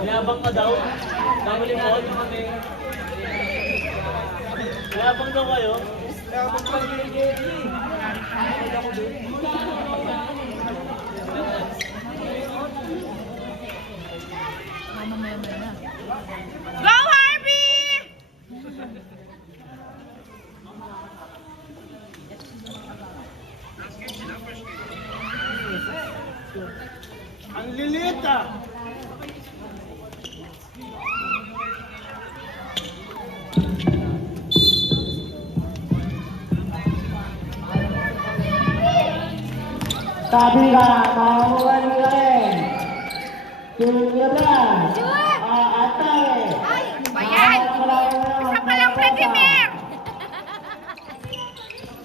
Mayabang ka daw. Dami likod. Mayabang daw kayo. Mayabang ka rin, Jerry. Go, Harvey! Ang lilit ah! Sabi ka, mahuhulan ka rin. Tulad. Atay. Ay, ano ba yan? Isa pa lang, Vladimir!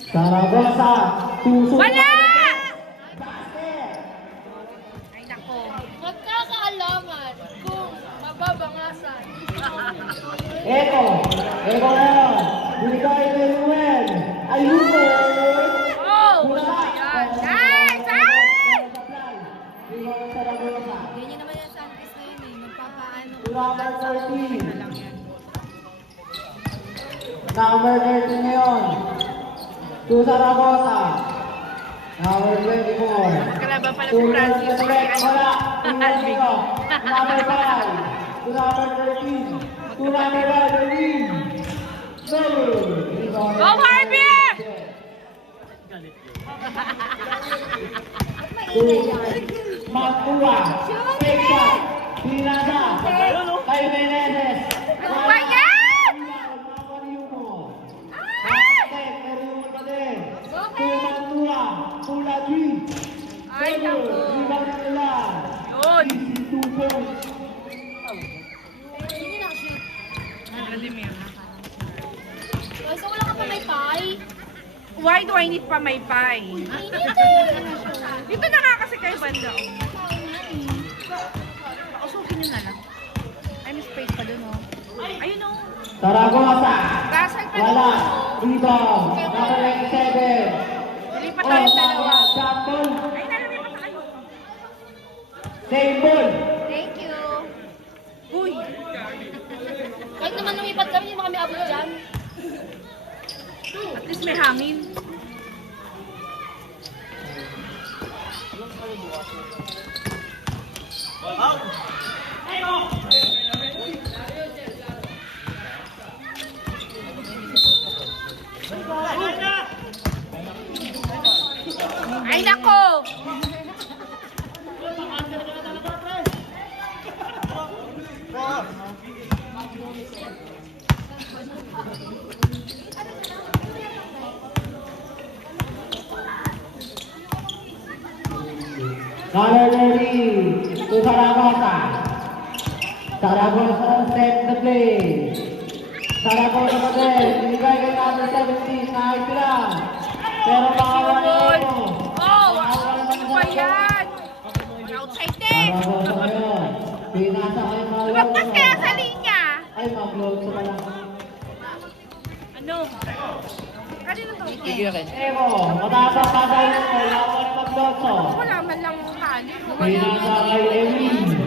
Saragosa. Tusok. Wala! Basket. Ay, nako. Magkakaalaman kung mababangasan. Eko. Eko na yun. Binigay kay Ruel. Ayuso. Oh! Yan. Nice! Ay! Saragosa. Ganyan naman yan sa Andres na yun eh. Magpapaano. Number 13. Na lang yan. Number 13 ngayon. To Saragosa. Number 24. Kalaban pala To si Francis. Select. Wala. Alvin. Number 5. To number 13. To number 1. Erwin. Go, Harvey! Magkuha. Take shot. Pinasa. Kay Menezes. Ano ba yan? Ay, nako. Yun. Hindi na shoot. Vladimir. Ay, so wala ka pa may pie? Why do I need pa may pie? Init eh. Dito na nga kasi kayo banda. Pausukin nyo na lang. Ay, may space pa dun, oh. Ayun, oh. Saragosa. Gasal pa Wala. dun. Dito. Number 97. Nalipat tayo dalawa. Shot ball. Ay, nalilipat na kayo. Same ball. Thank you. Uy. Kahit naman lumipat kami, hindi mo kami abot dyan. At least may hangin. Ay, nako! Number 30. To Saragosa. Saragosa set the play. Saragosa pa din. Binigay kay number 17 na Aitila. Pero makawala ito. Oh! Ano ba yan? Outside net! Saragosa ngayon. Pinasa kay Mawala. Lumagpas kaya sa linya! Ay, mag-load sa lang. Ano? Kanino to? Evo, matatapagay mo. Lawan mag-loso. Wala man lang tali. Pinasa kay Emin.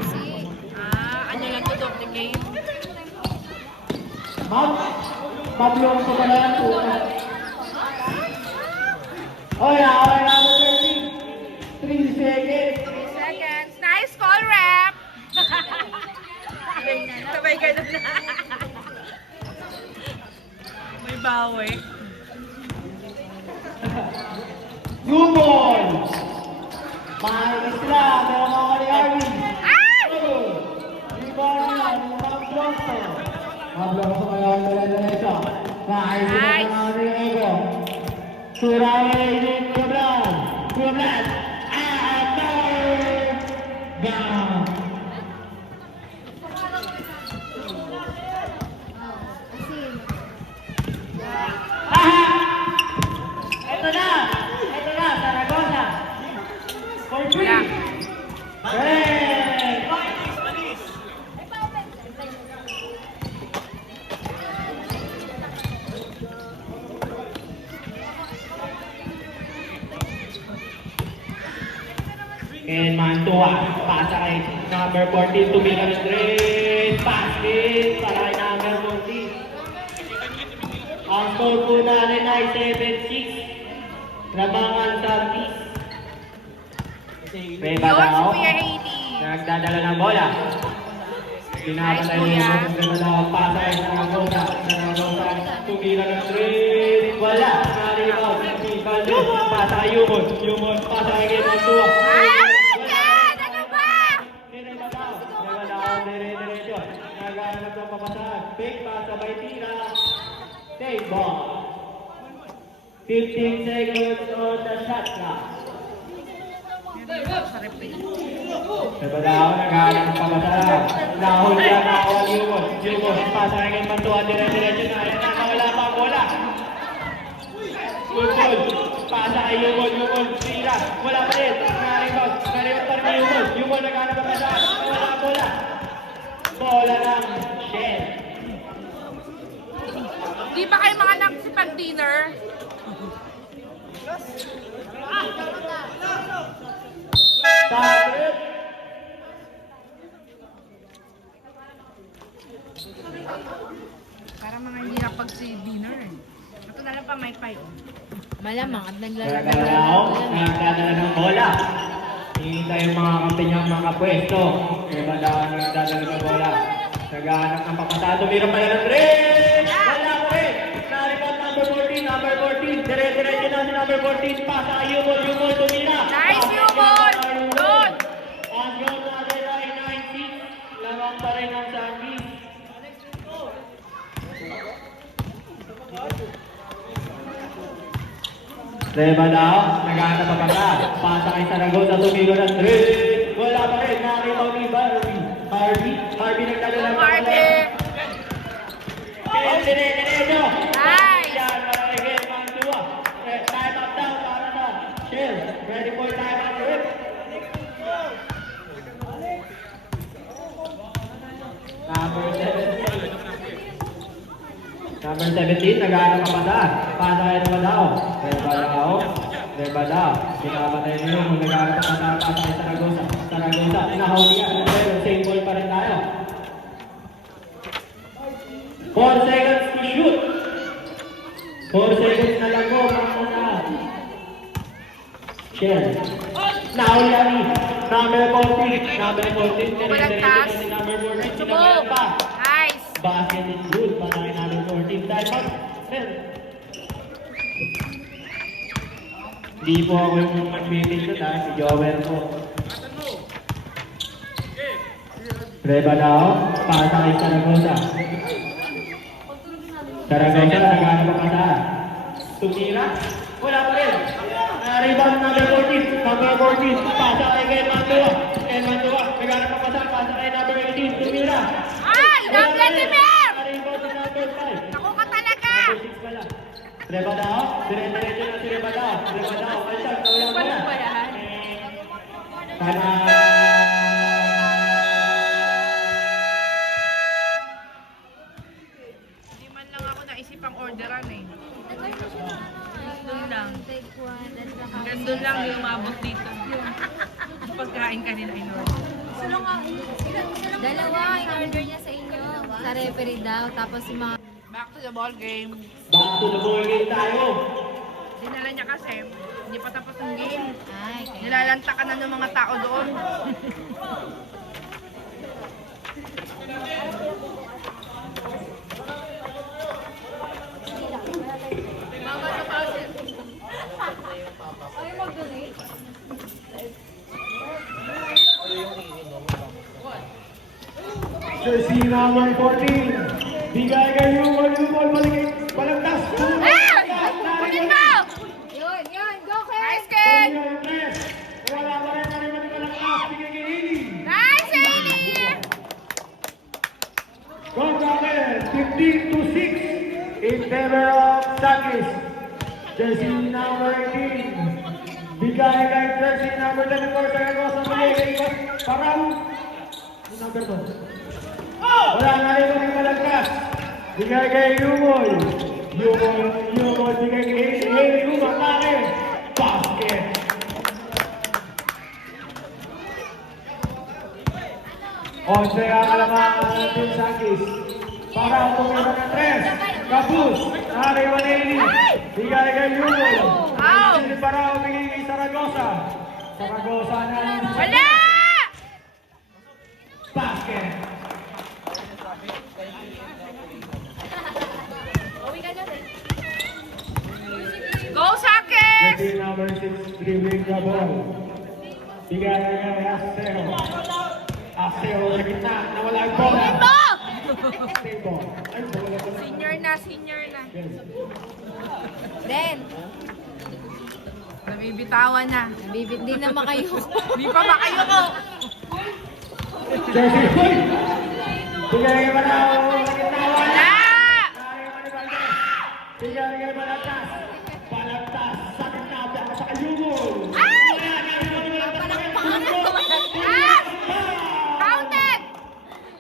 Ano lang to, duplicate? Mag-loso pa lang. Oy, away number 13. 3 seconds. 3 seconds. Nice call, rep! Sabay ganun na. May bawi. New ball. Mahal sila. Meron ako ni Arvin. Ay! Rebound na. Mag-loso. Mag-loso ngayon. Dala-diretso. Nakaisipan na ni Ego. Surawan ni Pueblan. Pueblan. Down. Ito na, Saragosa. For three. Yeah. Hey! And Mantua, pasa kay number 14, tumira ng 3. Pass in para kay number 14. Ang score po natin ay 7-6. Labangan Santis. Reba Yun, daw. Kuya Hailey. Nagdadala ng bola. Pinapatay niya yung Reba daw. Pasa kay Saragosa. Saragosa. Tumira ng 3. Wala. Naribaw. Pasa kay Yumon. Yumon. Pasa kay Gemantua. Ken! Ano ba? Reba daw. Reba daw. Dire-diretso. Naghanap ng papasahan. Big pass sabay tira. Take ball. 15 seconds on the shot clock. Sa replay. Diba daw, naghahanap ng papasahan. Nahuli ang nakawal Yumon. Yumon. Pasa kay Gemantua. Dire-diretso na. Ayan na. Nawala pa ang bola. Good ball. Pasa kay Yumon. Yumon. Tira. Wala pa rin. Naribaw. Naribaw pa rin Yumon. Yumon naghahanap ng papasahan. Wala ang bola. Bola ng Shell. Di ba kayo mga nagsipag-dinner? Sakit. Para mga hindi napag-dinner eh. Ito na lang pa may pie oh. Malamang at Nagalaw, nagdadala ng bola. Hihintay yung mga kampi niyang mga pwesto. Diba daw, nagdadala ng bola. Naghahanap ng papasa. Tumira pa yan ng 3! Wala pa rin! Naribot number 14, number 14. Dire-diretso na si number 14. Pasa kay Yumon, Yumon tumira. Nice, Yumon! Good! Ang goal natin ay 9-6. Lamang pa rin ang Santis. Reba daw, naghahanap pa pala. Pasa kay Saragosa, tumiro ng 3. Wala pa rin, naribaw ni Harvey nagdadala ng Harvey! Dire-diretso. Nice! Yan, maragay, Mantua. Time up daw para sa Shell. Ready for time up, Rip. Number 17, naghahanap pa pala. Pasa kay Reba daw. Reba daw. Pinapatay niyo kung naghahanap pa pala. Pasa kay Saragosa. Saragosa, nahuli yan. Pero same ball pa rin tayo. 4 seconds to shoot. 4 seconds na lang po. Shell. Nahuli yan ni number 14. Number 14. Walang taas. Number 14. Sumog. Nice! Basket is good para kay number 14. Time out. Hindi po ako yung mag-meeting doon ha. Si Jower po. Reba daw. Pasa kay Saragosa. Saragosa, naghanap pa pasa. Tumira. Wala pa rin. Rebound number 14. Number 14. Pasa kay Gemantua. Gemantua. Naghanap pa pasa. Pasa kay number 18. Tumira. Ay! Vladimir! Rebound na number 5. Ako ka talaga! Reba daw. Dire-diretso na si Reba daw. Reba daw. Kalsag. Nawala Paano mo ba na. yan? Para... Hindi man lang ako naisipang orderan eh. Doon lang. Hanggang doon lang yung umabot dito. Ang pagkain kanina in order. Dalawa in order niya sa inyo. Sa referee daw. Tapos yung mga... Back to the ball game. Back to the ball game tayo. Dinala niya kasi, hindi pa tapos ang game. Ay, kaya... Nilalantakan na ng mga tao doon. Jersey number 14. Bigay kay Yumon. Yumon. Balagtas. Kunin mo! Yun, yun. Go, Ken! Nice, Ken! Wala pa rin balagtas. Bigay kay Haley. Nice, Hailey! Gonzalez, 15-6 in favor of Santis. Jersey number 18. Bigay kay jersey number 24. Saragosa muli. Parang number 2. Wala na rin kami malagkas. Bigay kay Yumon. Yumon. Bigay kay Haley. Yumon. Pare. Basket. 11 ang alaman ng Team Sakis. Para tumira ng 3. Kapus. Nari Maneli. Bigay kay Yumol. Sili para umigay kay Saragosa. Saragosa na rin. Wala! Basket. Go, Sakis! Jersey number 6, dribbling the ball. Bigay kay Aseo. Aseo sa gitna. Nawala ang bola. Stay ball. Ay, bola ko na. Senior na, senior na. Den, Nabibitawan na. bibit din naman kayo. Di pa ba kayo ko? Jersey, hoy! Bigay kay Manao sa gitna. Wala! Bigay kay Balagtas. Balagtas sa gitna. Baka sa kayumol. Ay! Ah! Counted!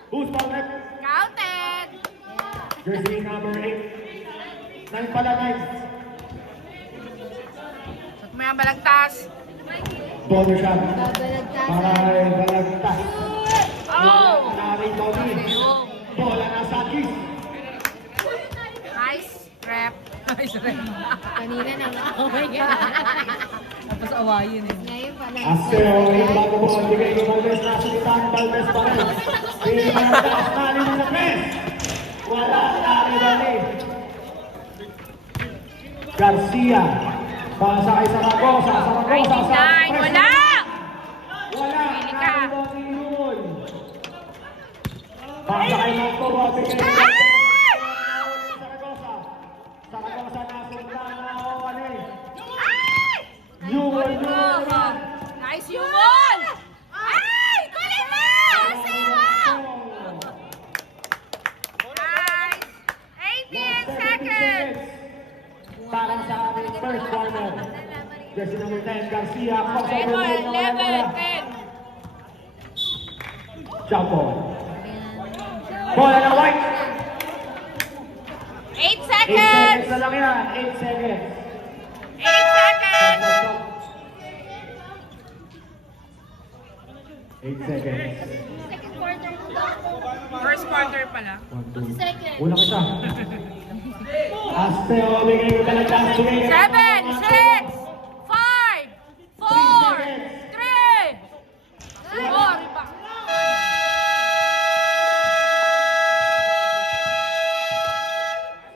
Who's fouled? Counted! Jersey number 8. 9 pala, 9. Sot mo yung balagtas. Ball shot. Babalagtas. Para kay Balagtas. Oh! Nari Bobby. Bola na Sakis. Nice rep. Nice rep. Kanina na nga. Oh my God. Tapos awayin eh. Ngayon pala. Aseo, yung bago mo ang bigay ni Valdez na sulitan. Valdez pa rin. Pili na ang taas. Nari mo na press. Wala. Nari Bali. Garcia. Pasa kay Saragosa. Saragosa. 99! Wala! Wala. Pili ka. Nari Bali yun. Pasa kay Montoro. Bigay ni Ay! Saragosa. Saragosa na sundan na ano eh. Ay! Yun. Nice yun! Ay! Kulit mo! Zero! Nice! 18 seconds! Para sa ating first quarter. Jersey number 10, Garcia. Ito, 11, 10. Chapo. Bola na white. 8 8 seconds seconds! na lang yan. 8 seconds. 8 seconds! 8 seconds. Second quarter na daw. First quarter pala. 1, 2. Second. Una kita. Asteo, bigay ko talaga. 7, 6, 5, 4, 3, 4, iba.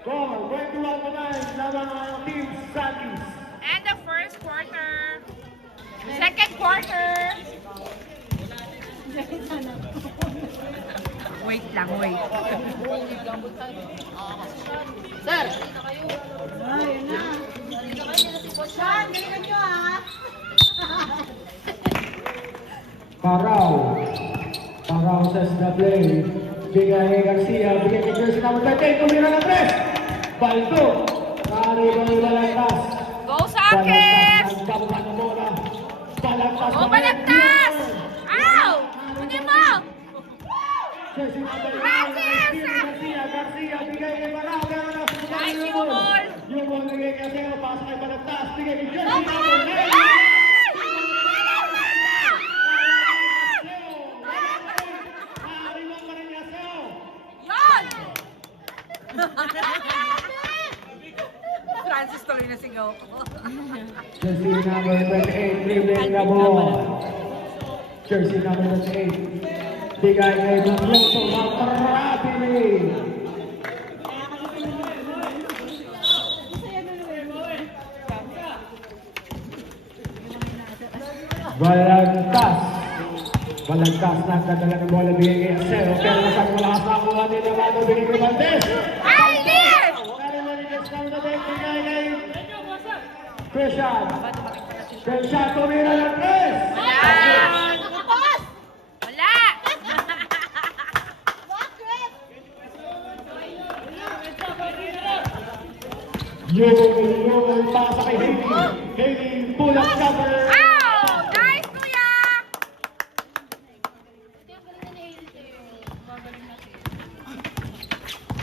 Score, 21-9. Laban ang Team Sakis. And the first quarter. Second quarter. Wait lang, wait. Sir. Parao says the play. Bigay kay Garcia. Bigay kay Jersey number 13. Tumira ng press. Baldo. Nari ko yung balagtas. Go, Sakis! Balagtas ng bola. Balagtas. Go, balagtas! Ow! Hindi mo! Jersey number 11. Francis! Garcia. Bigay kay Parao. Nice, Yumol! Yumol bigay kay Aseo. Pasa kay balagtas. Bigay kay Jersey number 9. Ah! Yon! Francis tuloy na sigaw ko. Jersey number 28, dribbling the ball. Jersey number 28. Bigay kay Blanco, Matrapili. Balagtas. Balagtas na kadala ng bola bigay kay Asero. Pero nasang malakas na kuha nila bago bigay kay Valdez. Ay, yes! Christian. Christian, tumira ng tres. Wala! Wala! Yung pasa kay Haley. Haley, pull up cover. Ow! Nice, kuya!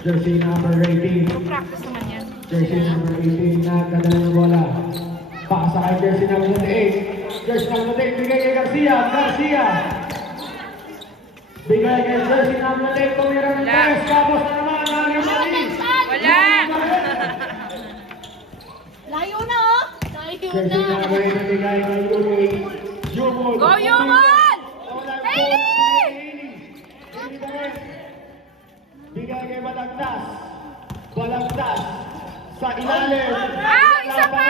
Jersey number 18. Practice naman yan. Jersey number 18 na kadala ng bola. Pasa kay jersey number 8. Jersey number 8, bigay kay Garcia. Garcia. Bigay kay jersey number 10, tumira ng Wala. 3. Tapos na naman, ang Imani. Wala! Layo na, oh. Layo Jersey na. number 8, bigay kay Yumon. Yumon. Go, Yumon! Hailey! Bigay kay Balagtas. Balagtas. Sa ilalim. Isa pa!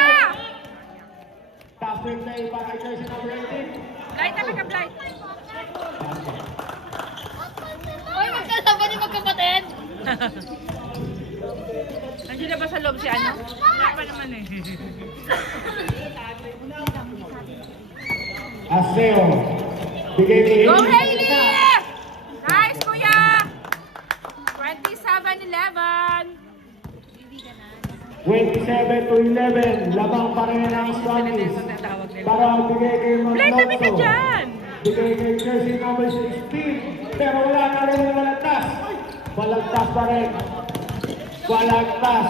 Top play para kay jersey number 18. Blight talaga, Blight. Oy, magkalaban yung magkapatid. Nandiyan na ba sa loob si ano? Wala pa naman eh. Aseo. Bigay kay Go, Hailey. Hailey! Nice, kuya! 27-11. 27-11. Labang pa rin ang Spanish. Para bigay kay Blight, tabi ka Magnotto. dyan! Bigay kay jersey number 16. Pero wala na rin ang balagtas. Balagtas pa rin. Balagtas.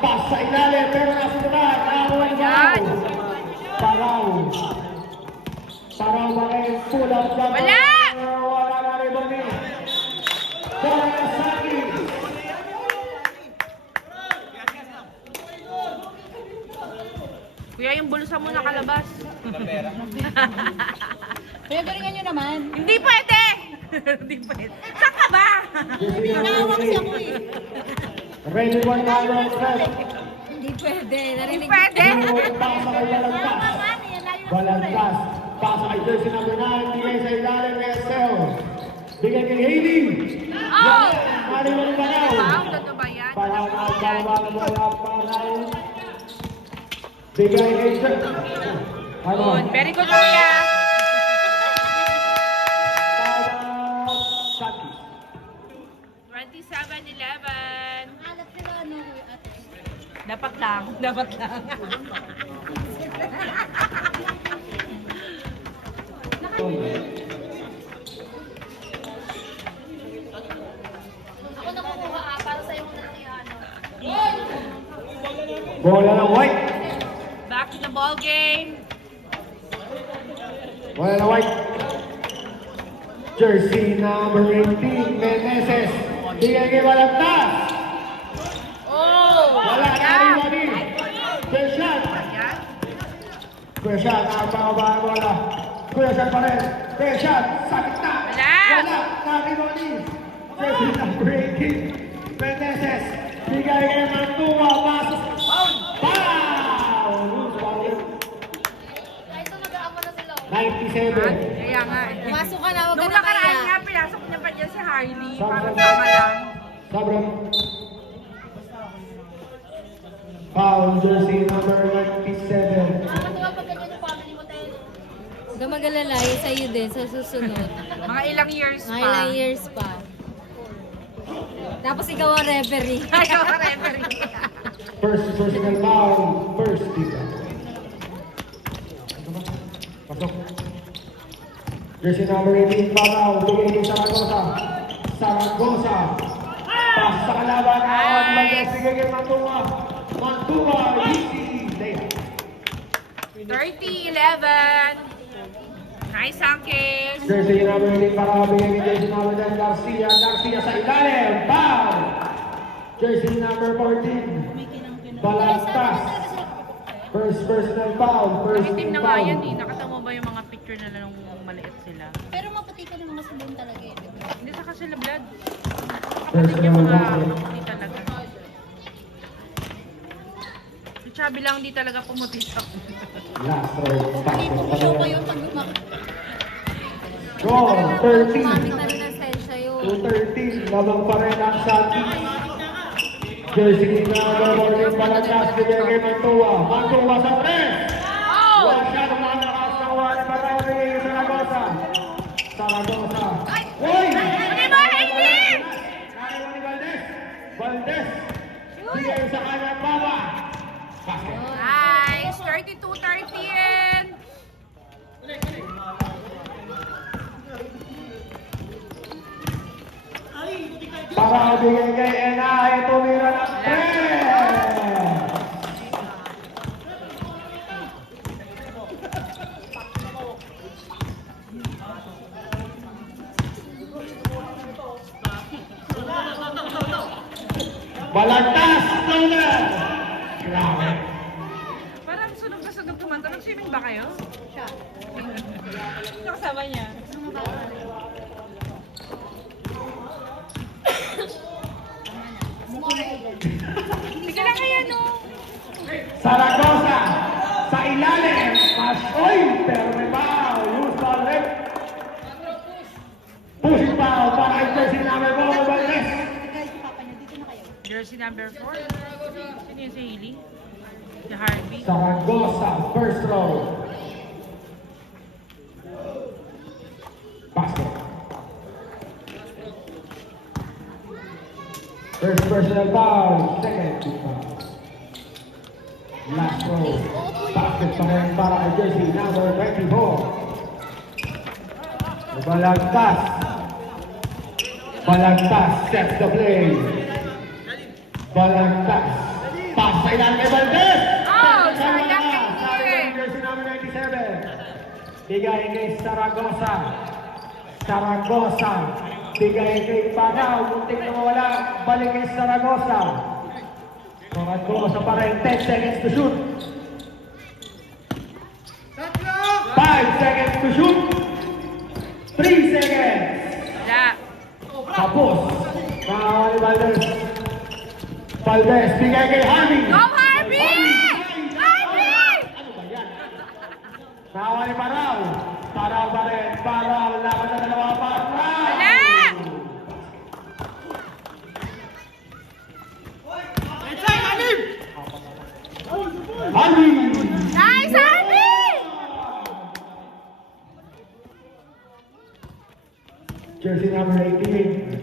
Pas sa ilalim. Pero nasa na. Nakakuha ng Yan. Paraw. Paraw pa rin. Pulang dyan. Wala! Pero wala na rin ba ni. Borasaki. Kuya, yung bulsa mo nakalabas. Kaya galingan nyo naman. Hindi pwede! Hindi pwede. Saan ka ba? Jersey number Naawa kasi ako 8. eh. Ready 100 press. Hindi pwede. Hindi pwede. Pasa kay Balagtas. Balagtas. Pasa kay jersey number 9. Bigay sa ilalim kay Esel. Bigay kay Hailey. Oh! Mali mo rin banaw. Wow, totoo ba yan? Para nagbawa wala paraw. Bigay kay Jersey. Ano? Good. Very good, kuya. Para Saki. 27-11. Anak sila, ano, ate. Dapat lang. Dapat lang. Ako nakukuha, para sa'yo muna ng ano. Bola ng white. Back to the ball game. Bola ng white. Jersey number 18. Meneses. Bigay kay Balagtas. Oh! Wala na Yeah. rin mali. Fair shot. Yan. Fair shot. Nakapangaba ang bola. Fair shot pa rin. Fair shot. Sakit na. Wala. Wala. Nakimoni. Jersey number 18. Meneses. Bigay kay Mantua. Pasok. Foul! Loose ball. Kahit tumagaan mo na sila. 97. Kaya nga eh. Pumasok ka na, huwag ka Nung na nakaraan kaya. nga, pinasok niya pa dyan si Harley. Saan Para ba? sama lang. Sobrang. Foul. Jersey number 97. Nakakatawa pag ganyan yung family mo tayo. Huwag ka mag-alala, yun sa'yo din sa susunod. Mga ilang years pa. Mga ilang years pa. Tapos ikaw ang referee. Ayaw ka referee. First personal foul. First defense. Pasok. Jersey number 18, Pabao. Bigay kay Saragosa. Saragosa. Pas sa kalaban. Awan. Bagay. Bigay kay Mantua. Mantua. Easy. Layup. 30-11. Nice, Ankis. Jersey number 18 para bigay kay jersey number 10, Garcia. Garcia sa ilalim. Foul. Jersey number 14. Balastas. First personal foul. First Itim team na nga foul. yan eh. Nakatamo ba yung mga picture nila nung maliit sila? Pero maputi ka ng mga sabon talaga eh. Hindi sa sila blood. Kapatid Personal yung mga foul. pumuti talaga. Si Chubby lang hindi talaga pumuti sa Last third. Hindi po ko show ko yun pag lumak. Score. 13. Kumamit na rin ang sensya yun. 2-13. Labang pa rin ang Sati. Jersey number 14. Balastas. Bigay kay Mantua. Mantua sa press. Oh! One shot. Malakas na wala. Patay bigay kay Saragosa. Saragosa. Uy! Ano ba, Hailey? Nakakuha ni Valdez. Valdez. Bigay sa kanyang baba. Basket. Nice! 32-13. Para bigay kay Enay. Tumira ng press. Balagtas, Loner! Grabe. Parang sunog na sunog kumanta. Nag-swimming ba kayo? Siya. Kasama niya. Sige lang kaya, no? Zaragoza, sa ilalim, Masoy, pero may foul, use foul left. Push foul para kay jersey number 4, Valdez. Jersey number 4. Sino yun si Hailey? Si Harvey. Zaragoza, first row. Basket. First personal foul, second foul. Last row. Basket pa rin para kay jersey number 24. Balagtas. Balagtas sets the play. Balagtas. Pass sa ilan kay Valdez. Oh, sayang kay Sayang jersey number 97. Bigay kay Zaragoza. Zaragoza. Bigay kay Panaw. Muntik na mawala. Balik kay Zaragoza. Zaragoza pa rin. 10 seconds to shoot. 5 seconds to shoot. 3 seconds. Wala. Tapos. Nakawa ni Valdez. Valdez. Bigay kay Harvey. Go, Harvey! Harvey! Ano ba yan? Nakawa ni Paraw. Paraw pa rin. Paraw. Laban na dalawa. Paraw. Wala! Harvey. Nice, Harvey! Jersey number 18.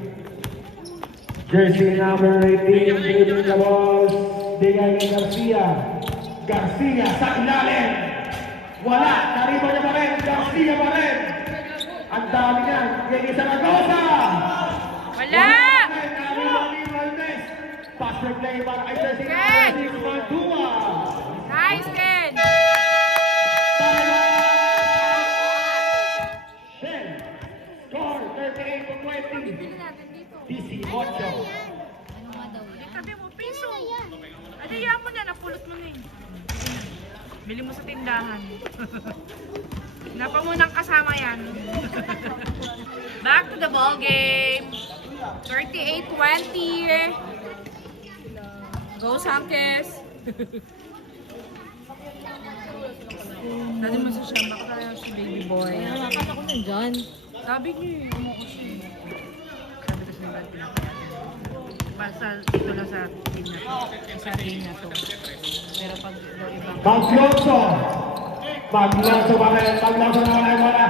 Jersey number 18. Leading the balls. Bigay kay Garcia. Garcia sa ilalim. Wala. Nariba niya pa rin. Garcia pa rin. Ang dami niyan. Bigay kay Zaragoza. Wala! Nariba ni Valdez. Pass replay para kay Jersey Ken. number 6. Mantua. Nice, Ken! Then, score 38 to 20. 18. Ano nga daw yan? Sabi mo, piso. Aliya mo na, napulot mo na eh. Bili mo sa tindahan. Napamunang kasama yan. Back to the ball game. 38-20. Go, Sankes. Dali mo sa siya, baka si baby boy. Kaya makas ako nandyan. Sabi niyo eh, umuko siya eh. Sabi kasi nila, basta dito lang sa team na to. Sa team na to. Pero pag ibang... Maglonso. Maglonso pa rin. Maglonso na wala yung wala.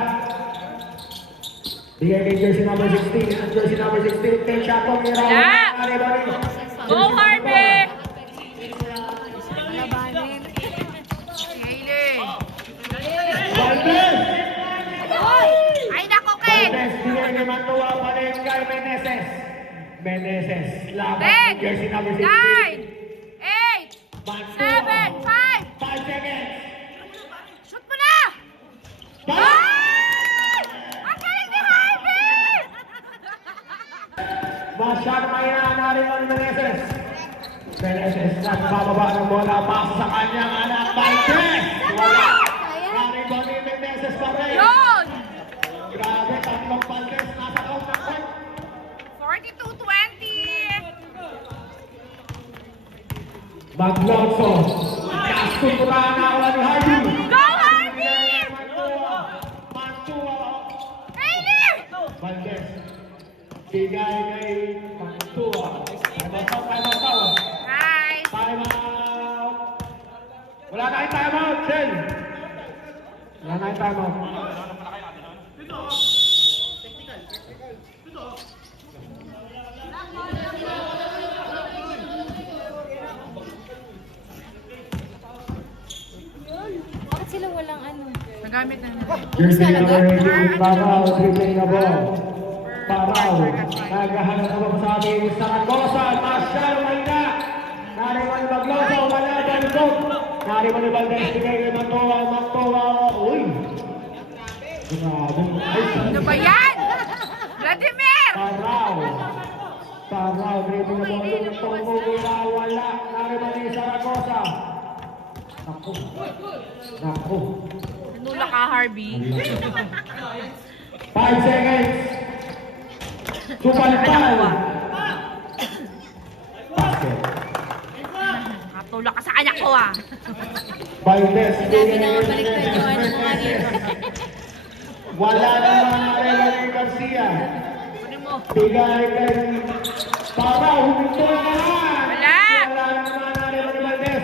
Bigay kay jersey number 16. Jersey number 16. Take shot po. Wala! Go, Harvey! Labanin. Si Hailey. Valdez. Ay, nako, Ken! Valdez. Bigay kay Mantua pa rin kay Meneses. Meneses. Laban. 10, Jersey number 16. 9, 8, 7, 5. 5 seconds. Shoot mo na! Ay! Ang galing ni Harvey! Masyado mahina na rin ang Meneses. Meneses nagbababa ng bola. Pass sa kanyang anak. Valdez. Wala. Naribo ni Meneses pa rin. Yun! Grabe, tatlong Valdez nasa out ng court. 42-20. Maglonso. Kastunturan na wala ni Harvey. Go, Harvey! Mantua. Mantua. Hailey! Valdez. Bigay kay Mantua. Time out. Nice! Time out. Wala na yung time out, Chen. Wala na yung time out. Bakit sila walang ano? Nagamit na nila. Jersey number 18, Paraw, dribbling the ball. Paraw, naghahanap na ba sa ating Zaragoza, masyado mahina. Nariman ni Maglonso, wala balisog. Nariman ni Valdez, bigay kay Mantua, uy. Grabe. Ano ba yan? Vladimir! Paraw. Parao, dribbling na ball doon itong Tumira, wala. Nariban ni Zaragoza. Naku. Naku. Nula ka, Harvey. 5 seconds. Supalpal. Basket. Katulak ka sa anak ko ah. Valdez. Lagi na mabaliktad yung ano mga dito. Wala naman Arela ni Garcia. Kunin mo. Bigay kay Parao, huminto naman. Wala. Wala naman Arela ni Valdez.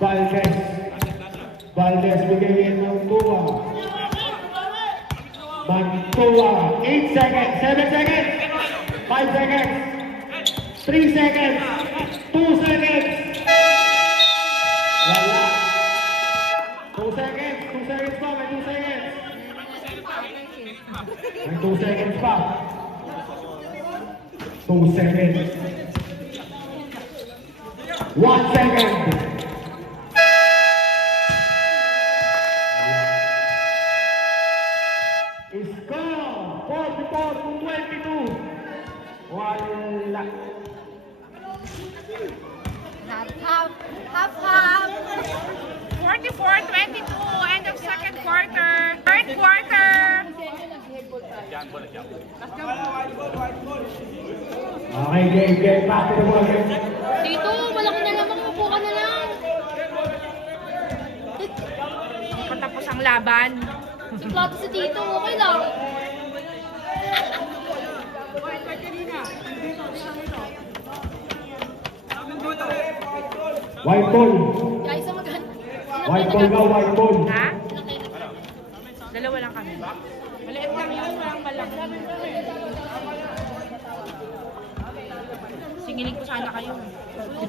Valdez. Valdez bigay ng Tua. Mantua. 8 seconds. 7 seconds. 5 seconds. 3 seconds. 2 seconds. Wala. 2 seconds. 2 seconds pa. May 2 seconds. May 2 seconds pa. 2 seconds. 1 second. Score 44-22. Wala. Half, half. 44-22, end of second quarter. Third quarter. Okay, game. Back to the ball game. Dito, malaki na naman. Upo ka na lang. Patapos ang laban. Plato si Tito, okay lang. White ball. Kaya isa maganda. White ball na, white ball. Ha? Dalawa lang kami. Maliit lang yun, walang malaki. Singilin ko sana kayo.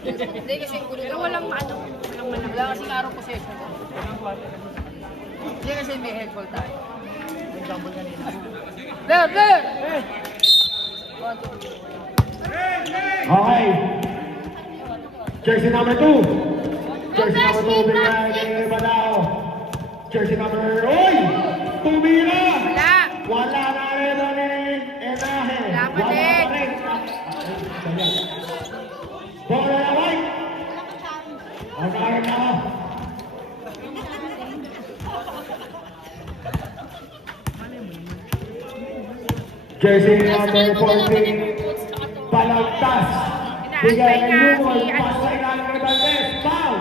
Hindi kasi Pero walang ano, walang malaki. wala kasing araw po session. Hindi kasi may headball tayo. There! Okay. Jersey number 2. Jersey number 2, bigay kay Badao. Jersey number, oy! Tumira! Wala! Wala na rin ni Enahe. Wala pa din. rin. Bola na white. Okay na. Jersey number 14. Palagtas. Bigay kay Lumon. Pasa ilalim kay Valdez. Foul.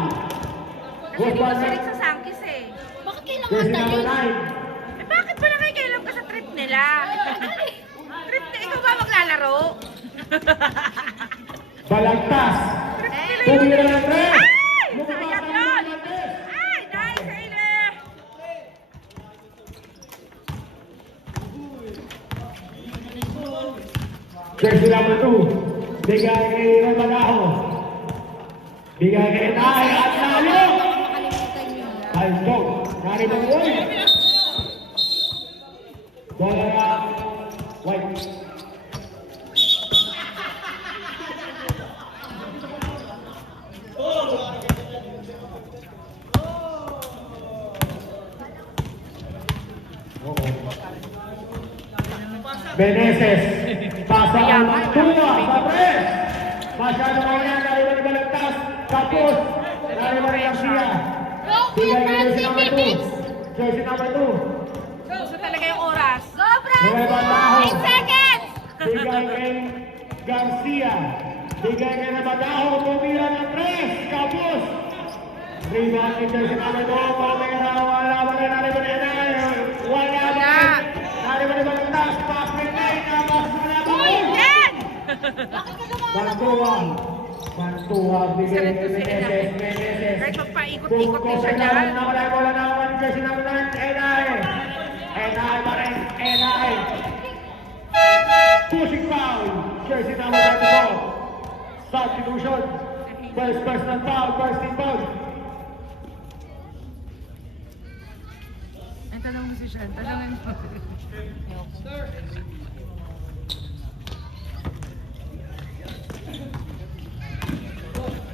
Kasi di ko silik sa sangkis eh. Bakit kailangan Jersey tayo? number 9. Eh bakit ba nakikialam ka sa trip nila? Trip na, ikaw ba maglalaro? Balagtas. Trip nila yun Tumira eh. ng 3. Ay! Sayang yun! Ay! Nice, Aile! Jersey number 2. Bigay kay Ramadaho. Bigay kay Nay at Lalo. Nakalimutan nyo. Alto. Nari ba yun? Bola na. White. Meneses. Pasa ang Mantua sa press. Masyado na yan. Nariban ni Balagtas. Kapos. Nariban ni Garcia. Go, Bigay kay Francis Jersey number 2. Philippines! Jersey number 2. Gusto talaga yung oras. Go, Bigay Badaho. 8 seconds! Bigay kay Garcia. Bigay kay Badaho. Tumira ng 3. Kapos. Rebound ni Jersey number 2. Pamera. Wala ba rin. Nariban ni Enay. Wala ba rin. Nariban ni Balagtas. Pass ni Enay. Napas mo na ba? Yan! Mantua. Mantua. Bigay kay Meneses. Meneses. Kahit magpaikot-ikot din siya dyan. Wala naman Jersey number 9. Enay. Enay pa rin. Enay. Pushing foul. Jersey number 34. Substitution. First personal foul. First team foul. Ang tanong mo si Sean, tanongin mo.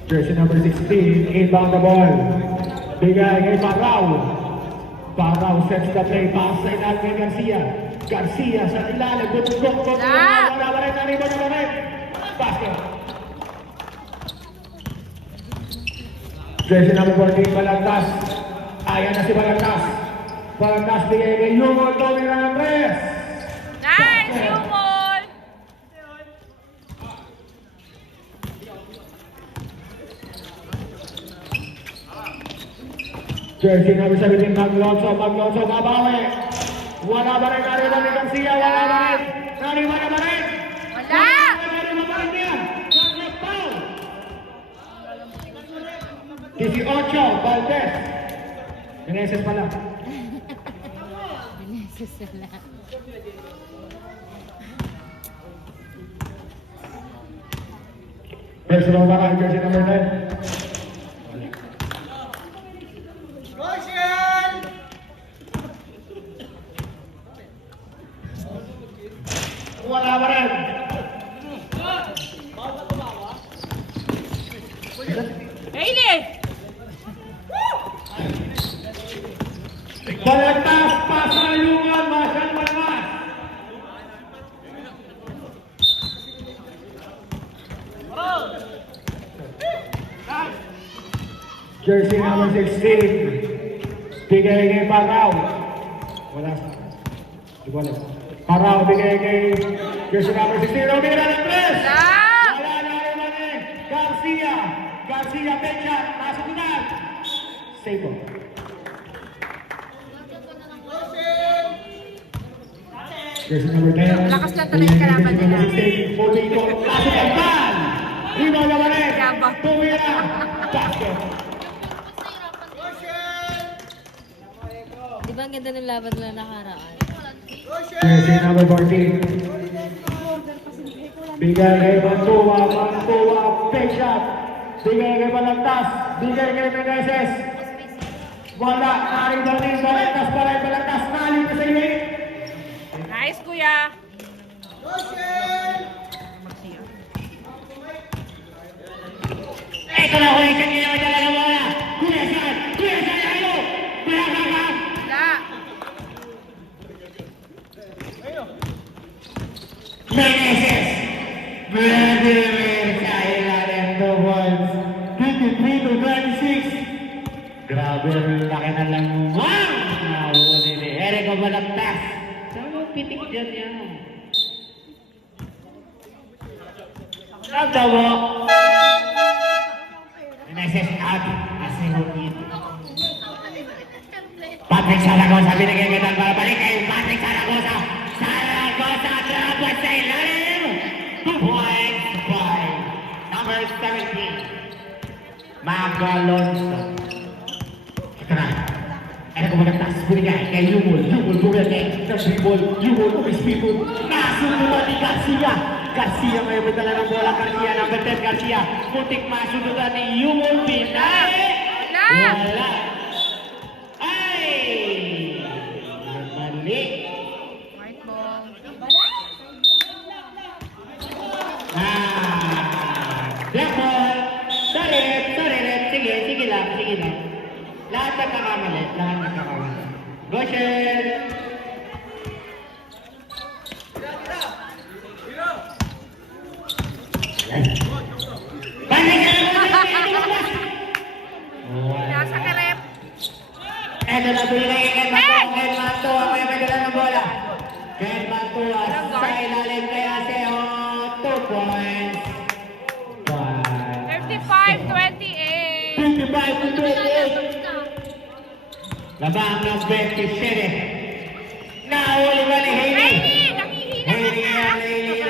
Jersey number 16, inbound the ball. Bigay kay Parao. Parao sets the play. Pass sa ilalim kay Garcia. Garcia sa ilalim. Gumugong. Wala ba rin. Nariban naman Jersey number 14, Balagtas. Ayan na si Balagtas. Balagtas bigay kay Humol Tommy Andres. Nice, Humol! Jersey number 17, Maglonso. Maglonso, babawi. Wala ba rin? Nariba ni Garcia. Wala ba rin? Nariba na ba rin? Wala! Nariba pa rin yan. Nariba foul. 18, Valdez. Meneses pala. Bineses sila. Personal bakan, jersey number 10. Wala ba rin? Hailey! Balagtas, pasayungan, masyang malakas. Jersey number 16. Bigay kay Paraw. Wala. Di ko alam. Paraw, bigay kay jersey number 16. Romero ng press. Wala! Wala na naman eh. Garcia. Garcia, Pecha. Pasok na. Save po. Jersey number 10. Lakas lang talaga yung kalaban nila. Pumito. Pasok ang pan. Rino naman eh. Yabang. Tumira. Basket. Di ba ang ganda ng laban nila nakaraan? Jersey number 14. Bigay kay Bantua, Bantua, big shot. Bigay kay Balagtas, bigay kay Meneses. Wala, naring daling Balagtas, Balagtas, naling na sa iyo. Nice, kuya! Ito na ko yung kanina mo talaga wala. Kuya San, ayaw. Balagtas. Wala! Meneses. Vladimir sa ilalim 2 points. 23 to 26. Grabe ang laki na lang. Wow! Nahuli ni Erico Balagtas. Saan mo pitik dyan yan? Nagda mo. Meneses out. Asihugin. Patrick Zaragoza binigay kita para balik kay Patrick Zaragoza. Zaragoza dapat sa ilalim. 2 points by number 17. Magalonso. Ito na. Erico Balagtas binigay kay Humol. Humol bumigay. Nag-dribble. Humol umispipon. Nasunod ni Garcia. Garcia ngayon may dala ng bola. Garcia number 10. Garcia. Putik masunod ni Humol. Pinay. Wala! Wala. Ay! Mali. White ball. Black ball. Sariret. Sige lang. Lahat nagkakamali. Go, Shen! Balik ka na! Nasa karep. Ito na binigay kay Ken Mantua. May madala ng bola. Ken Mantua sa ilalim kay Aseo. 2 points. 55-28. 55 to 28. Labang ng 27. Nahuli ba ni Hailey? Hailey! Nakihina ka na! Hailey,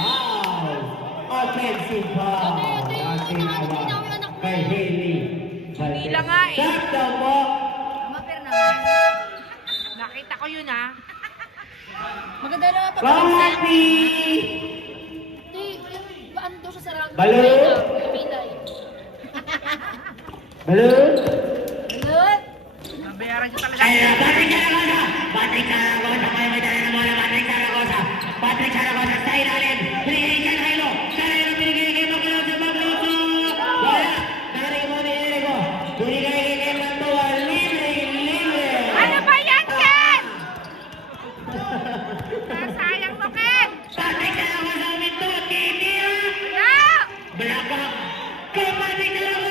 foul. Offensive foul. Ating awa kay Hailey. Tila nga eh. Sakto po. Nakita ko yun ah. Maganda naman pag Happy! Paano daw siya sa round? Balo? Pilay. Balo? Good. Nabayaran siya talaga. Ay, Patrick Zaragoza. Kaya may dala ng bola. Patrick Zaragoza sa ilalim. Binigay kay Hilo. Binigay kay Maglonso. Wala. Narinig mo ni Erico. Binigay kay Mantua. Libre. Ano ba yan, Ken? Sayang mo, Ken! Patrick Zaragoza uminto. Titira. No! Black up. Kay Patrick Zaragoza.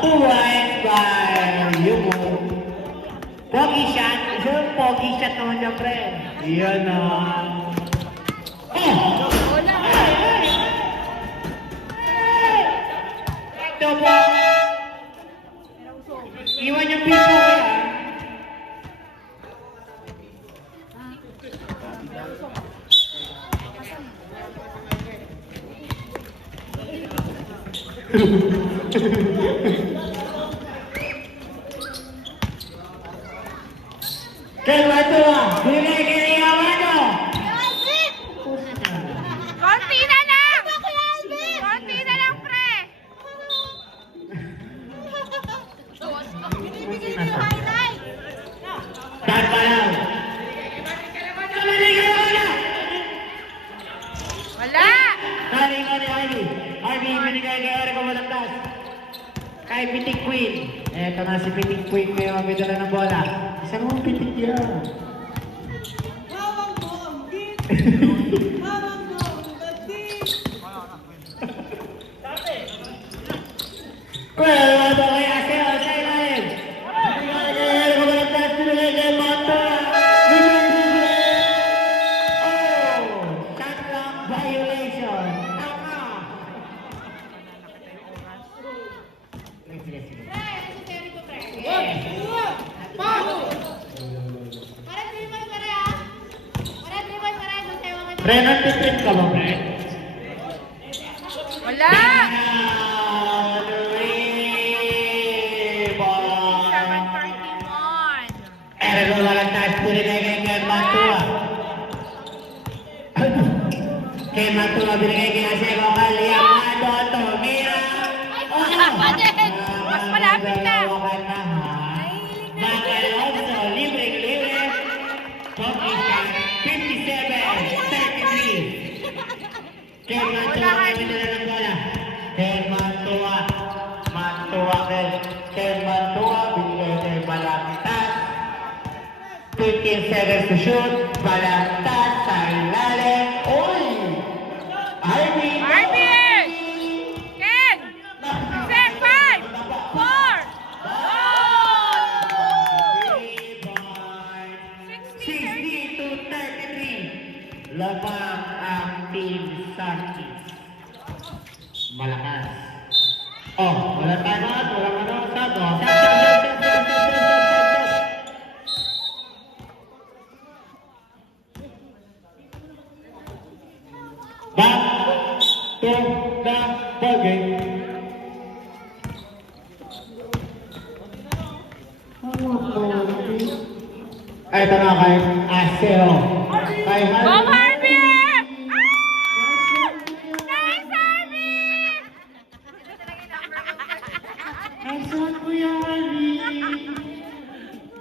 2 points by Yumo. Pogi shot. So, pogi shot naman niya, pre. Yan na. Wala. Ito po. Iwan yung piso ko yan. Kaya ito ah, binigay kay Yamano. Konti na lang! Konti na lang, pre! Start pa lang. Wala! Tali ka ni Harvey. Harvey, binigay kay Eric Malantas. Kay Pitik Queen. Eto na si Pitik Queen kayo ang bidala ng bola. Isang mong pitik yan. Well, ito kay Aseo sa ilalim. Binigay kay Eric Malantas. Binigay kay Mato. Oh! Shot clock violation. Tama. Sige, sige. Pre, nagtitrip ka ba, pre? Wala! Ball. 7:31. Ergo Malantas, binigay kay Ken Mantua. Ken Mantua, binigay kay Asego Caliamado. Tumira. Mas malapit na. Magalonso, libre-libre. Pokisha, 57-33. Ken Mantua, may binila ng bola. Ken Mantua. Ken Mantua, binigay kay Balantas. 15 seconds to shoot. Balantas sa ilalim. Uy! Ivy! Arvin! Ken! Set 5! 4! 60-33. Labang ang Team Sanchez. Malakas. Oh, wala timeout, wala sato. Back to the ball game. Ay, ito na kay Aseo. Kay Go, Harvey. Harvey! Nice, Harvey! Nasaan mo yan, Harvey?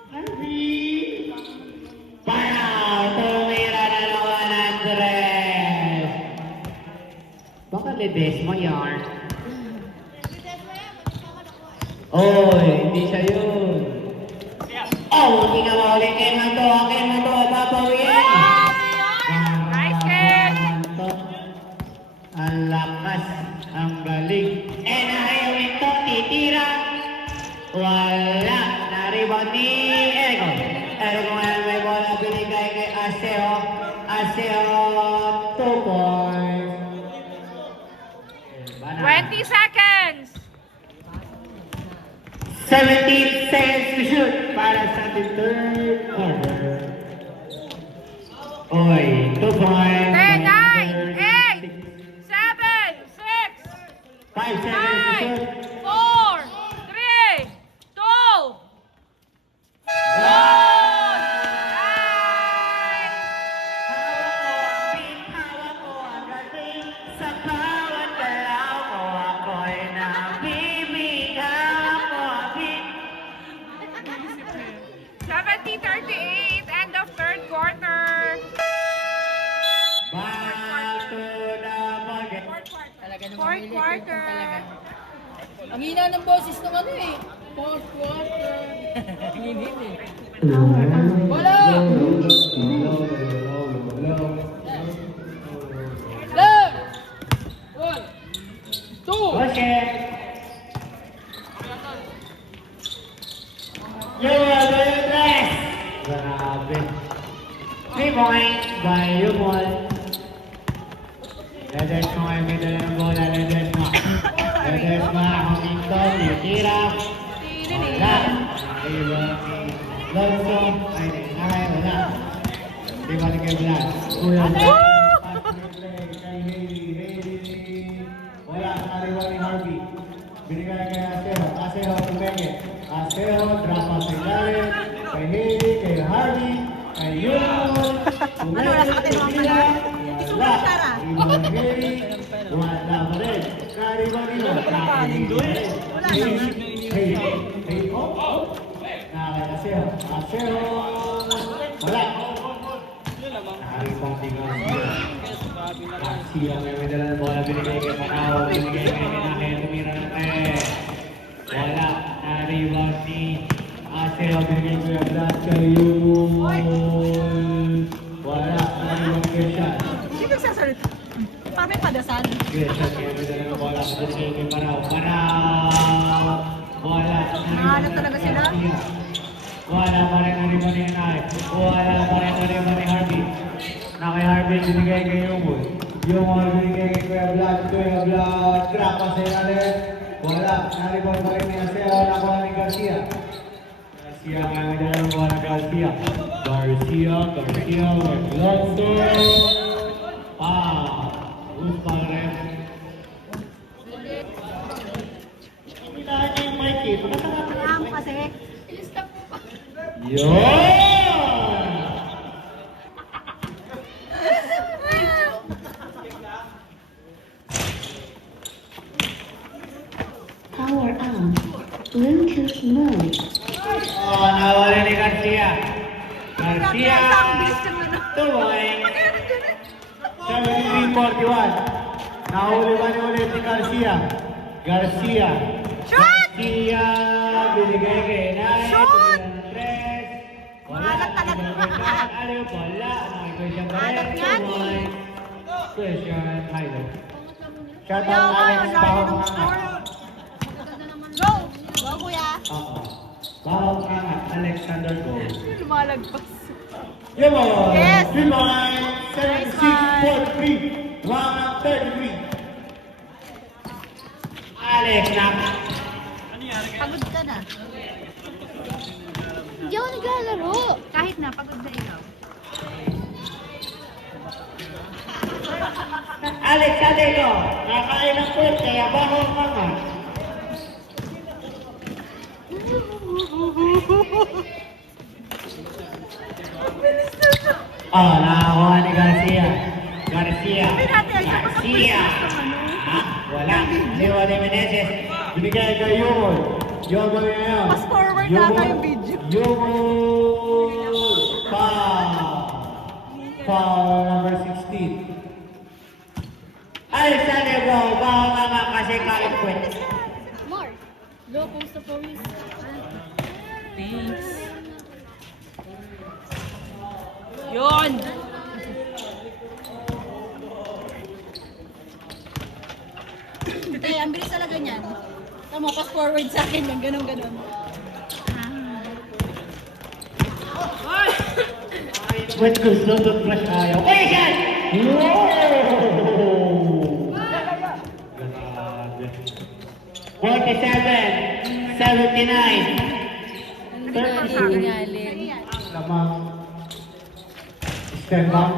Harvey! Para! Tumira na naman Andres! Baka ledes mo yan. Oy, hindi siya yun. Oh, hindi ka maulit kay Mantua, papawin! Nice, Ken! Ang lakas, ang galing. Eh, ayaw ito, titira. Wala. Na-rebound ni Ego. Ego ngayon may bola binigay kay Aseo. Aseo, 2 points. 20 seconds! 17 seconds to shoot para sa third quarter. Oy, 2 points. 10, 9, 8, 7, 6, 5 seconds to 5, 4, 3, 2, 1! shoot. Hawak ko ang gating sa bawat galaw ko. Ako'y nabibigyan ko ang 70-38, end of third quarter. back to the ballgame. Fourth quarter. Ang hina ng boses ng ano eh. Fourth quarter. Hinin eh. Wala! Left! 1, 2! Bosque. point by Yumol. Ledesma ay may dala ng bola. Ledesma. Ledesma, huminto, titira. Wala. Rebound ni Lonzo. Ay, wala. Rebound ni Kevlar. Kuya. Wala. Rebound ni Harvey. Binigay kay Aseo. Aseo, tumenge. Aseo, drop out kay Darren. Kay Haley, kay Harvey. Kay Yumol. Tumenge, titira. Wala. Rebound ni Haley. Wala pa rin. Rebound ni Aseo. Wala. Nakalimutan din Garcia may dala ng bola. Binigay kay Panao. Binigay kay Minahe. Tumira ng 3. Wala. Na-rebound ni Aseo. Binigay kay Vlad kay Yumol. Wala. Na-rebound kay Sean. Sino sasalita? Parang may padasal. Sean may dala ng bola. Binigay kay Panao. Panao. Wala. Nahanap talaga sila? Wala pa rin ang rebound ni Minahe. Wala pa rin ang rebound ni Harvey. Na kay Harvey, binigay kay Yumol. Yumol, binigay kay Kuya Vlad. Kuya Vlad, trap pa sa ilalim. Wala, na-rebound pa rin ni Aseo. Nakuha ni Garcia. Garcia, may dalawang bola ni Garcia. Garcia, Lonzo. Uspa rin. Kailangan niya yung mic eh. Ang kasi. Yun! Power on. Bluetooth mode. Oh, nawala ni Garcia. Garcia! Tuloy! 73-41. Nahuli ba ni ulit ni Garcia? Garcia! Garcia! Binigay kay Nay. Shoot! Wala. Aliw, wala. Nakikoy siya pa rin. Tuloy. Question, Hylo. Shout out Alex Bahong Angat. Go! Go, kuya! Oo. Bahong Angat, Alexander Gold. Lumalagpas. Yumol! Yes! Yumol! 76-43. 133. Alex, nak. Pagod ka na. Hindi ako naglalaro. Kahit na, pagod na ikaw. Alex, ko. Nakain ng puwet, kaya Bahong Angat. Oh, nakakuha ni Garcia. Garcia. Ha? Wala. Aliwa ni Meneses. Binigay kay Yumol. Yumol ngayon. Fast forward na ata yung video. Yumol. Foul. Foul number 16. Ay, sana bro. Bawa nga kasi kahit kwet. Mark. Low post the police. Thanks. Yun! Eh, ang bilis talaga niyan. Tama, pass forward sa akin yung ganun-ganun. Kwet ko, sunod flash ayaw. Ay, yan! Whoa! 47-79. Lamang. Step back.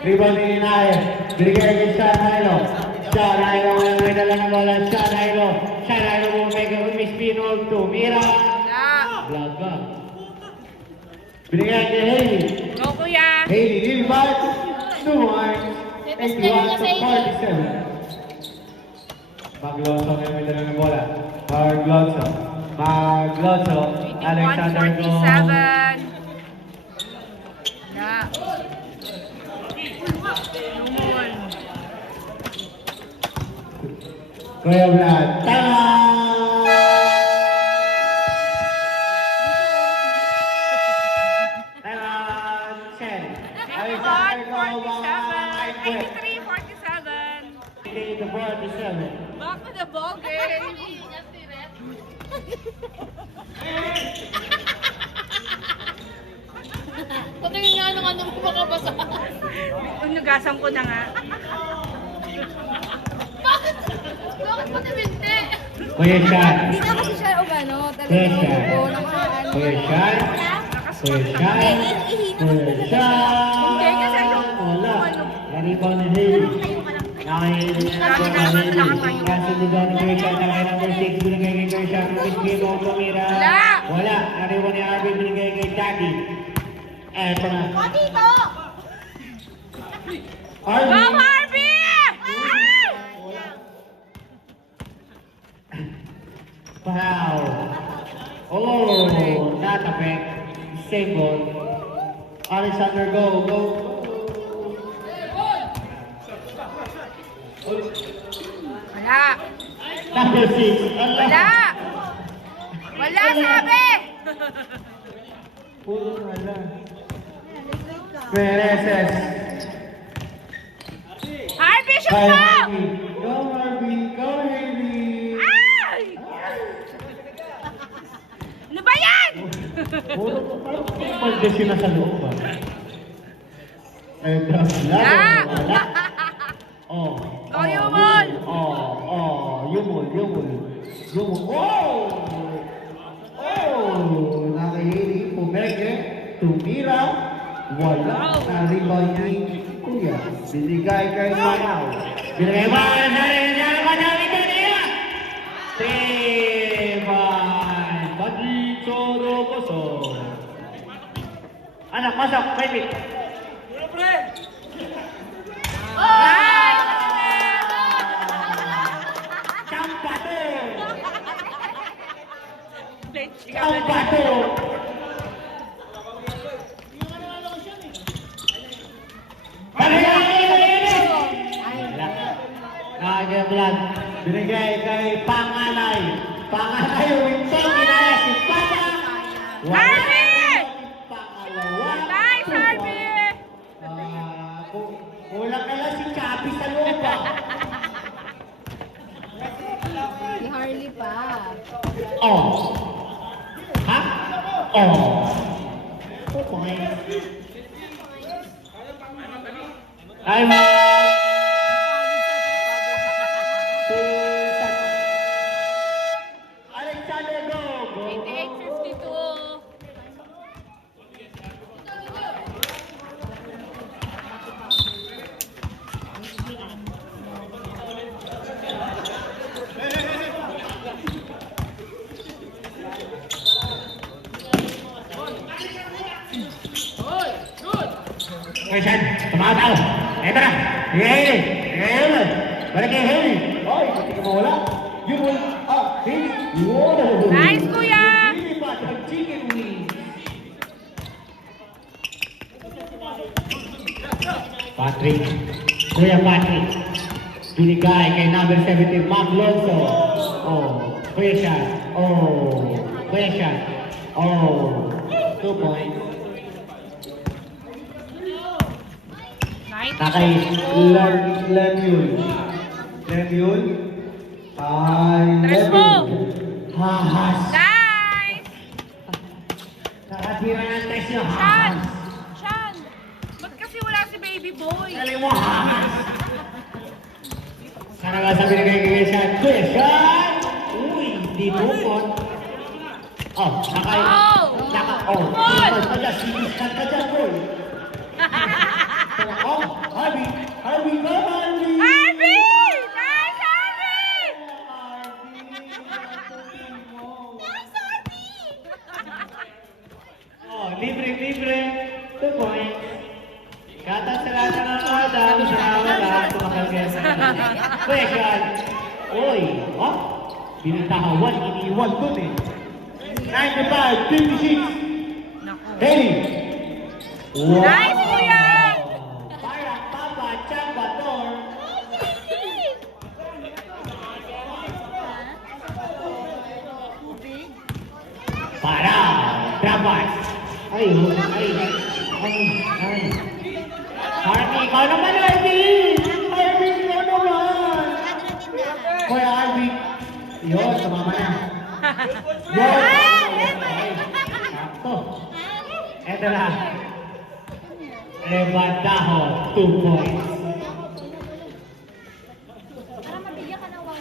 Rebound ni Inae. Binigay kay Sean Hylo. Sean Hylo ngayon may dala ng bola. Sean Hylo. Sean Hylo mo may spin-off to. Mira. Vlog ka. Binigay kay Haley. Go, kuya! Haley, rebound. 81-47. Maglonso ngayon may dala ng bola. Maglonso. Alexander Gold. 147. Yeah. Yumol. Kuya Vlad. Tama! Tama! Chen. Alexander Gold. 83-47. 83-47. Back to the ball game. Patingin nga nung ano mo makabasa. Unugasan ko na nga. Bakit? Bakit mo nabinte? Kuya Sean. Hindi na kasi siya o ano, Kuya talagang Sean. upo, nakaano. Kuya Sean. Kuya Sean. Kuya Sean. Hindi, kasi yung Wala. ano. Naribang ni Dave. Kaso diba ni Kuya Sean, nakaya number 6, binigay kay Kuya Sean, binigay mo ang tumira. Wala. Nariwan ni Arvin, binigay kay Daddy. Eto na. Dito! Go, Arvin! Harvey! Wow. Oh, not affect. Same ball. Alexander, go, go. Wala. Number 6. Wala. Wala, sabi. Wala. Mereces. Harvey, shoot Kay mo! Harvey. Go, Harvey. Go, Harvey. Ay! Ano ba yan? Puro ko parang pagdesi na sa loob ba? Ay, wala. Ah! Wala. Oh. Oh, yumol. Yumol. Nakahili, pumeke, tumira, wala. Naribang ni Kuya. Binigay kay Manaw. Binigay ba? Teman, Bagito Rocoso. Anak, masok, baby. Campato! Campato! Nakagablad. Binigay kay Panganay. Panganay, wintong ginaya si Papa. Harvey! Pangalawa. Nice, Harvey! Kulang na lang si Chappy sa loob ah. Si Harley pa. Oh. Ha? Oh. Okay. Ay, ma. Alexander, go. 88-52. Question, tumataw. Eto na. Haley. Haley. Balik kay Haley. Oy, pati ka mawala. Yun wala. Haley. Wow. Nice, kuya! Haley pa, ang chicken wings. Patrick. Kuya Patrick. Binigay kay number 17, Mark Lonzo. Oh. Kuya siya. Oh. Kuya siya. Oh. 2 points. Nice. Takay Lemyul. Lemyul. Ay, Tres mo. Hahas. Nice! Nakatira ng tres yung Sean! hahas. Sean! Ba't kasi wala si baby boy? Galing mo, hahas. Sana nga sabi na kay Sean. Kuya Sean! Uy, di bukod. Oh, nakay. Oh, Bukod! pa dyan. Sinistan ka dyan, boy. Oh, Harvey. Harvey, go, Harvey. Harvey! Nice, Harvey! Oh, libre. 2 points. Kata sa lahat ng mga adam, sa wala, tumakagaya sa Kuya Sean. Uy, oh, binitahawan, iniiwan dun eh. 95-56. Naku. Haley. Wow. Nice, kuya! Parang Papa Chambator. Para, dapat. Ay. Harvey, ikaw naman, Harvey! Harvey, ikaw naman! Kuya Harvey. Yun, sumama na. Yun! Sakto. Eto na. Evan Daho, 2 points.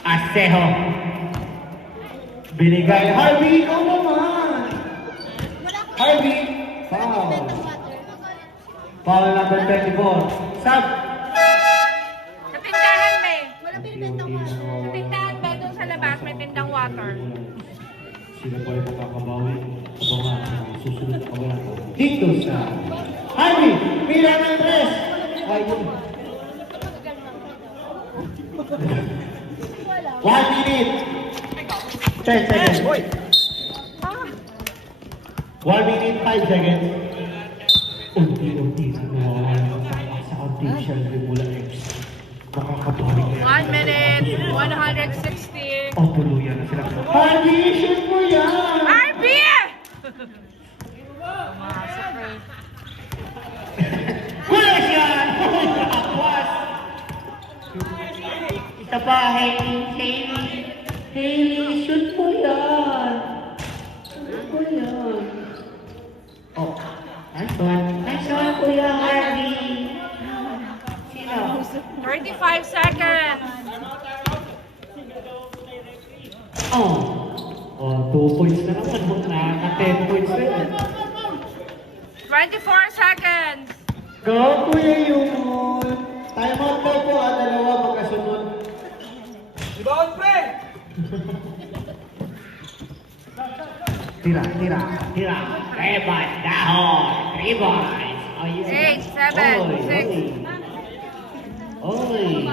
Asejo. Binigay. Harvey, ikaw naman. Harvey. Foul. Foul number 24. Sub. Sa tindahan, be. Sa tindahan, be. Doon sa labas, may tindang water. Sila pa rin makakabawi. Ito nga, susunod na kabalata. Dito sa Harvey, pila ng 3. Ayun. 1 minute. 10 seconds. 1 minute, 5 seconds. Unti-unti na nawawala ng sa audition ng mula next. Makakabawi kaya. 1 minute, 160. O, tuluyan na sila. Audition mo yan! RB! Kulas yan! Akwas! Isa pa, Hailey. Hailey, shoot mo yan! Shoot mo yan! Oh, nice one. Nice one, Kuya Harvey. Sino? 35 seconds. Oh, 2 points na naman. Naka 10 points na yun. 24 seconds. Go, Kuya Yumon! Time out daw po, dalawa magkasunod. Rebound, pre! Tira. Evan Dahon, 3 points. Oh, yeah. 8, 7, 6. Oy.